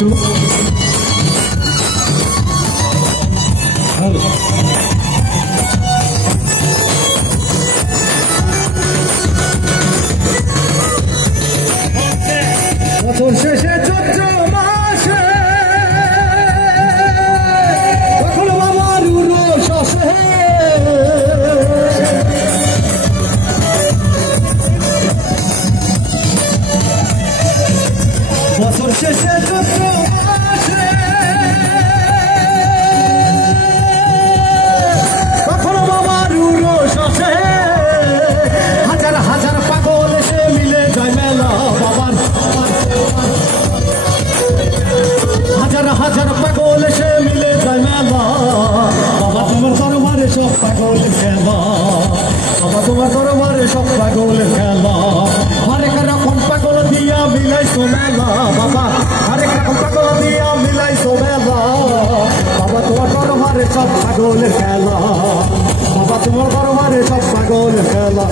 একটু বছর শেষে চৈত্র মাসে তখন আমার উরস আসে বছর শেষে চৈত্র মাসে তখন আমার উরস আসে হাজার হাজার পাগল এসে মিলে যায় মেলা বাবার হাজার হাজার পাগল এসে মিলে যায় মেলা বাবা তোমার দরবারে সব পাগলের খেলা বাবা তোমার দরবারে সব পাগলের খেলা হরেক রকম পাগল দিয়া মিলাইছো মেলা বাবা হরেক রকম পাগল দিয়া মিলাইছো মেলা বাবা তোমার দরবারে সব পাগলের খেলা বাবা তোমার দরবারে সব পাগলের খেলা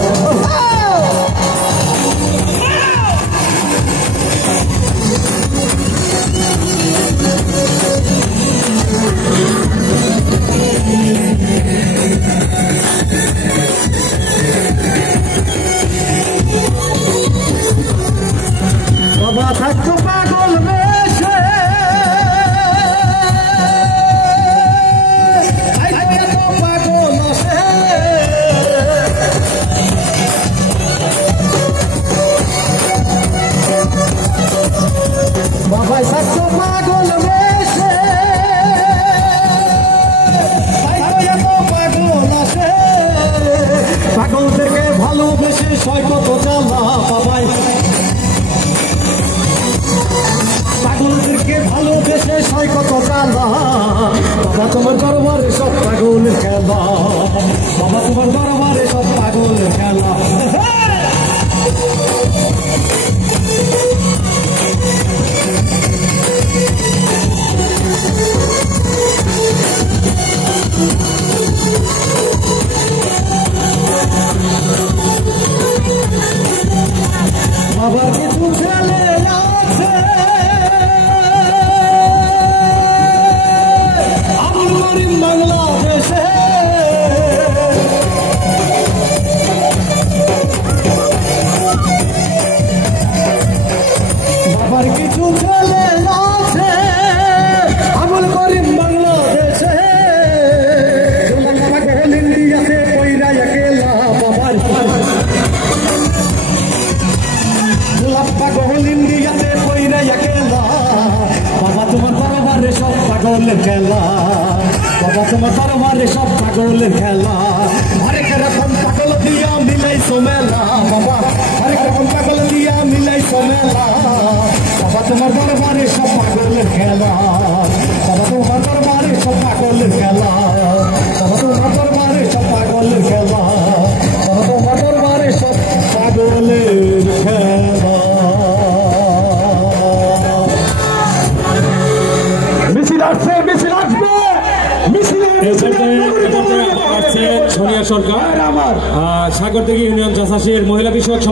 বাবা থাকতো পাগল বেশে পাগল আসে বাবা থাকতো পাগল বেশে পাগল আসে পাগলদেরকে ভালোবেসে সয় কত জ্বালা বাবাই পাগলদেরকে ভালোবেসে সয় কত জ্বালা বাবা তোমার দরবারে সব পাগলের খেলা বাবা তোমার দরবারে সব পাগলের খেলা বাবার কিছু ছেলে আছে আবুল করিম বাংলাদেশে বাবার কিছু ছেলে আছে আবুল করিম বাংলাদেশে ইন্ডিয়াতে কইরা একেলা বাবার পাগল ইন্ডিয়াতে কইরা একেলা বাবা তোমার দরবারে সব পাগলের খেলা বাবা তোমার দরবারে সব পাগলের খেলা হরেক রকম পাগল দিয়া মিলাইছো মেলা বাবা হরেক রকম পাগল দিয়া মিলাইছো মেলা বাবা তোমার দরবারে সব পাগলের খেলা বাবা তোমার দরবারে সব পাগলের খেলা বাবা তোমার দরবারে সব পাগলের খেলা বাবা তোমার দরবারে সব পাগলের খেলা মিছিল আসছে মিছিল আসবে সোনিয়া সরকার সাগরদিঘি ইউনিয়ন চাষাশীর মহিলা বিষয়ক